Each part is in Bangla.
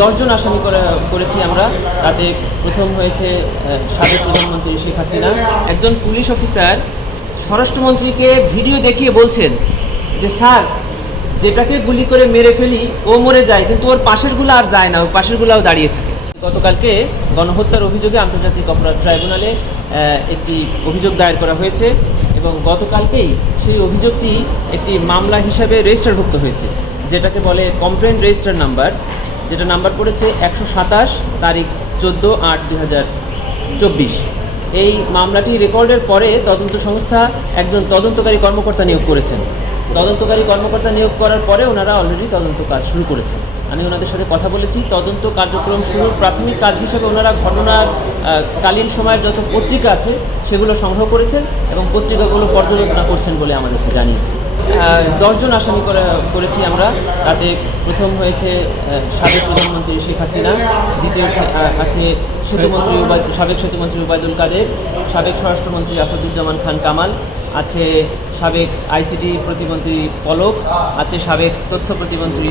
10 জন আসামি করেছি আমরা। তাতে প্রথম হয়েছে সাবেক প্রধানমন্ত্রী শেখ হাসিনা। একজন পুলিশ অফিসার স্বরাষ্ট্রমন্ত্রীকে ভিডিও দেখিয়ে বলছেন যে স্যার, যেটাকে গুলি করে মেরে ফেলি ও মরে যায়, কিন্তু ওর পাশেরগুলো আর যায় না, ওর পাশেরগুলোও দাঁড়িয়ে থাকে। গতকালকে গণহত্যার অভিযোগে আন্তর্জাতিক অপরাধ ট্রাইব্যুনালে একটি অভিযোগ দায়ের করা হয়েছে এবং গতকালকেই সেই অভিযোগটি একটি মামলা হিসাবে রেজিস্টারভুক্ত হয়েছে, যেটাকে বলে কমপ্লেন্ট রেজিস্টার নাম্বার, যেটা নাম্বার পড়েছে 127 তারিখ 14/8/2024। এই মামলাটি রেকর্ডের পরে তদন্ত সংস্থা একজন তদন্তকারী কর্মকর্তা নিয়োগ করেছেন। তদন্তকারী কর্মকর্তা নিয়োগ করার পরে ওনারা অলরেডি তদন্ত কাজ শুরু করেছেন। আমি ওনাদের সাথে কথা বলেছি। তদন্ত কার্যক্রম শুরুর প্রাথমিক কাজ হিসেবে ওনারা ঘটনার কালীন সময়ের যত পত্রিকা আছে সেগুলো সংগ্রহ করেছেন এবং পত্রিকাগুলো পর্যালোচনা করছেন বলে আমাদেরকে জানিয়েছে। 10 জন আসামি করেছি আমরা। তাতে প্রথম হয়েছে সাবেক প্রধানমন্ত্রী শেখ হাসিনা, দ্বিতীয় আছে সাবেক সেতুমন্ত্রী ওবায়দুল কাদের, সাবেক স্বরাষ্ট্রমন্ত্রী আসাদুজ্জামান খান কামাল, আছে সাবেক আইসিটি প্রতিমন্ত্রী পলক, আছে সাবেক তথ্য প্রতিমন্ত্রী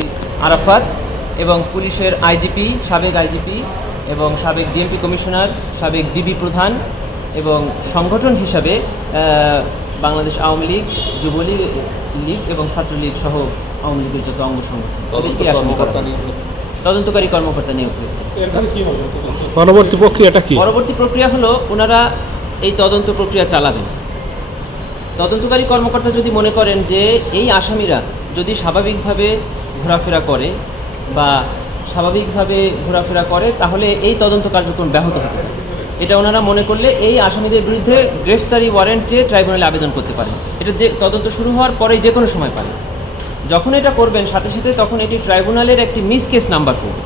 আরাফাত এবং পুলিশের আইজিপি, সাবেক আইজিপি এবং সাবেক ডিএমপি কমিশনার, সাবেক ডিবি প্রধান এবং সংগঠন হিসাবে বাংলাদেশ আওয়ামী লীগ, যুবলীগ লীগ এবং ছাত্রলীগ সহ আওয়ামী লীগের যত অঙ্গ সংগঠন তদন্তকারী কর্মকর্তা নিয়োগ করেছে। পরবর্তী প্রক্রিয়াটা কি? পরবর্তী প্রক্রিয়া হলো ওনারা এই তদন্ত প্রক্রিয়া চালাবেন। তদন্তকারী কর্মকর্তা যদি মনে করেন যে এই আসামিরা যদি স্বাভাবিকভাবে ঘোরাফেরা করে তাহলে এই তদন্ত কার্যক্রম ব্যাহত হতে পারে। এটা ওনারা মনে করলে এই আসামিদের বিরুদ্ধে গ্রেফতারি ওয়ারেন্ট চেয়ে ট্রাইব্যুনালে আবেদন করতে পারেন। এটা যে তদন্ত শুরু হওয়ার পরেই যে কোনো সময় পারে। যখন এটা করবেন সাথে সাথে তখন এটি ট্রাইব্যুনালের একটি মিস কেস নাম্বার করবে।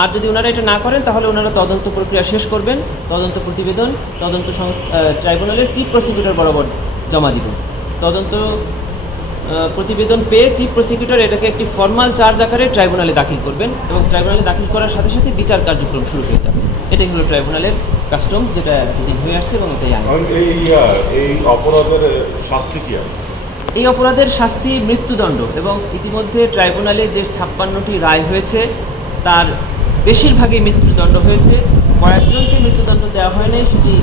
আর যদি ওনারা এটা না করেন তাহলে ওনারা তদন্ত প্রক্রিয়া শেষ করবেন, তদন্ত প্রতিবেদন ট্রাইব্যুনালের চিফ প্রসিকিউটর বরাবর জমা দিবেন। তদন্ত প্রতিবেদন পেয়ে চিফ প্রসিকিউটর এটাকে একটি ফর্মাল চার্জ আকারে ট্রাইব্যুনালে দাখিল করবেন এবং ট্রাইব্যুনালে দাখিল করার সাথে সাথে বিচার কার্যক্রম শুরু হয়ে যাবে। এটাই হলো ট্রাইব্যুনালের কাস্টমস, যেটা এতদিন হয়ে আসছে এবং এটাই আইন। এই অপরাধের শাস্তি কি আছে? এই অপরাধের শাস্তি মৃত্যুদণ্ড এবং ইতিমধ্যে ট্রাইব্যুনালে যে 56টি রায় হয়েছে তার বেশিরভাগই মৃত্যুদণ্ড হয়েছে। কয়েকজনকে মৃত্যুদণ্ড দেওয়া হয়নি, সেটি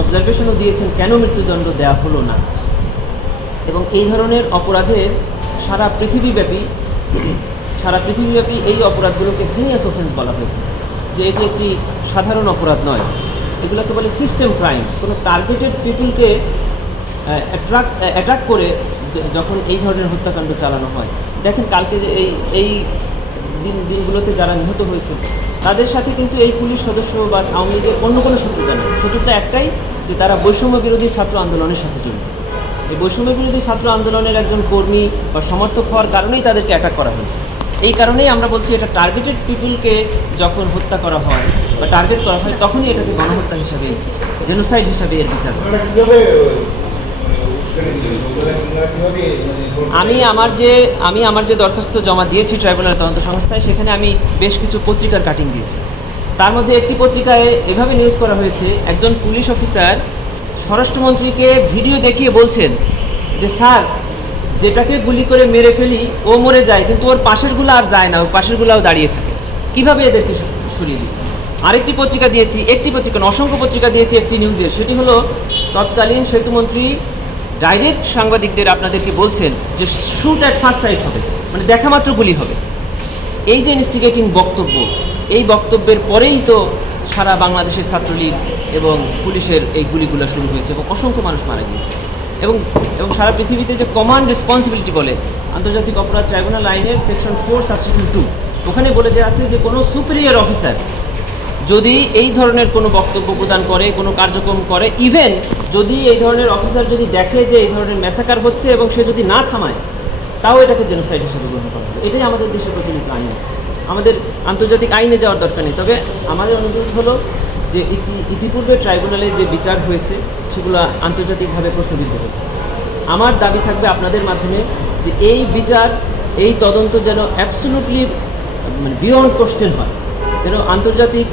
অবজারভেশনও দিয়েছেন কেন মৃত্যুদণ্ড দেওয়া হলো না। এবং এই ধরনের অপরাধের সারা পৃথিবীব্যাপী এই অপরাধগুলোকে হিনিয়াস অফেন্স বলা হয়েছে, যে এটি একটি সাধারণ অপরাধ নয়, এগুলোকে বলে সিস্টেম ক্রাইম। কোনো টার্গেটেড পিপুলকে অ্যাট্রাক্ট করে যখন এই ধরনের হত্যাকাণ্ড চালানো হয়। দেখেন কালকে যে এই দিনগুলোতে যারা নিহত হয়েছে তাদের সাথে কিন্তু এই পুলিশ সদস্য বা আওয়ামী লীগের অন্য কোনো শত্রুতা নেই। শত্রুতা একটাই, যে তারা বৈষম্য বিরোধী ছাত্র আন্দোলনের সাথে জড়িত। এই বৈষম্য বিরোধী ছাত্র আন্দোলনের একজন কর্মী বা সমর্থক হওয়ার কারণেই তাদেরকে অ্যাটাক করা হয়েছে। এই কারণেই আমরা বলছি এটা টার্গেটেড পিপুলকে যখন হত্যা করা হয় বা টার্গেট করা হয় তখনই এটাকে গণহত্যা হিসাবে, জেনোসাইড হিসাবে এর বিচার করা। আমি আমার যে দরখাস্ত জমা দিয়েছি ট্রাইব্যুনাল তদন্ত সংস্থায়, সেখানে আমি বেশ কিছু পত্রিকার কাটিং দিয়েছি। তার মধ্যে একটি পত্রিকায় এভাবে নিউজ করা হয়েছে, একজন পুলিশ অফিসার স্বরাষ্ট্রমন্ত্রীকে ভিডিও দেখিয়ে বলছেন যে স্যার, যেটাকে গুলি করে মেরে ফেলি ও মরে যায়, কিন্তু ওর পাশেরগুলো আর যায় না, ওর পাশেরগুলোও দাঁড়িয়ে থাকে। কীভাবে এদেরকে সরিয়ে দিই? আরেকটি পত্রিকা দিয়েছি, অসংখ্য পত্রিকা দিয়েছি একটি নিউজের, সেটি হলো তৎকালীন সেতুমন্ত্রী ডাইরেক্ট সাংবাদিকদের আপনাদেরকে বলছেন যে শুট অ্যাট ফার্স্ট সাইট হবে, মানে দেখা মাত্র গুলি হবে। এই যে ইনস্টিগেটিং বক্তব্য, এই বক্তব্যের পরেই তো সারা বাংলাদেশের ছাত্রলীগ এবং পুলিশের এই গুলিগুলো শুরু হয়েছে এবং অসংখ্য মানুষ মারা গিয়েছে। এবং সারা পৃথিবীতে যে কমান্ড রেসপন্সিবিলিটি বলে আন্তর্জাতিক অপরাধ ট্রাইব্যুনাল আইনের সেকশন 4 সাবসেকশন 2, ওখানে বলে দেওয়া আছে যে কোনো সুপিরিয়র অফিসার যদি এই ধরনের কোনো বক্তব্য প্রদান করে, কোনো কার্যক্রম করে, ইভেন যদি এই ধরনের অফিসার যদি দেখে যে এই ধরনের ম্যাসাকার হচ্ছে এবং সে যদি না থামায়, তাও এটাকে জেনোসাইড হিসেবে গ্রহণ করা হবে। এটাই আমাদের দেশের প্রচলিত আইন। আমাদের আন্তর্জাতিক আইনে যাওয়ার দরকার নেই। তবে আমাদের অনুরোধ হলো যে ইতিপূর্বে ট্রাইব্যুনালে যে বিচার হয়েছে সেগুলো আন্তর্জাতিকভাবে প্রশ্নবিদ্ধ হয়েছে। আমার দাবি থাকবে আপনাদের মাধ্যমে যে এই বিচার, এই তদন্ত যেন অ্যাবসলিউটলি বিয়ন্ড কোশ্চেন হয়, যেন আন্তর্জাতিক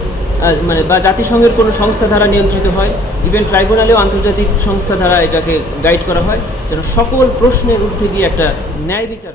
বা জাতিসংঘের কোনো সংস্থা দ্বারা নিয়ন্ত্রিত হয়, ইভেন ট্রাইব্যুনালেও আন্তর্জাতিক সংস্থা দ্বারা এটাকে গাইড করা হয়, যেন সকল প্রশ্নের ঊর্ধ্বে গিয়ে একটা ন্যায় বিচার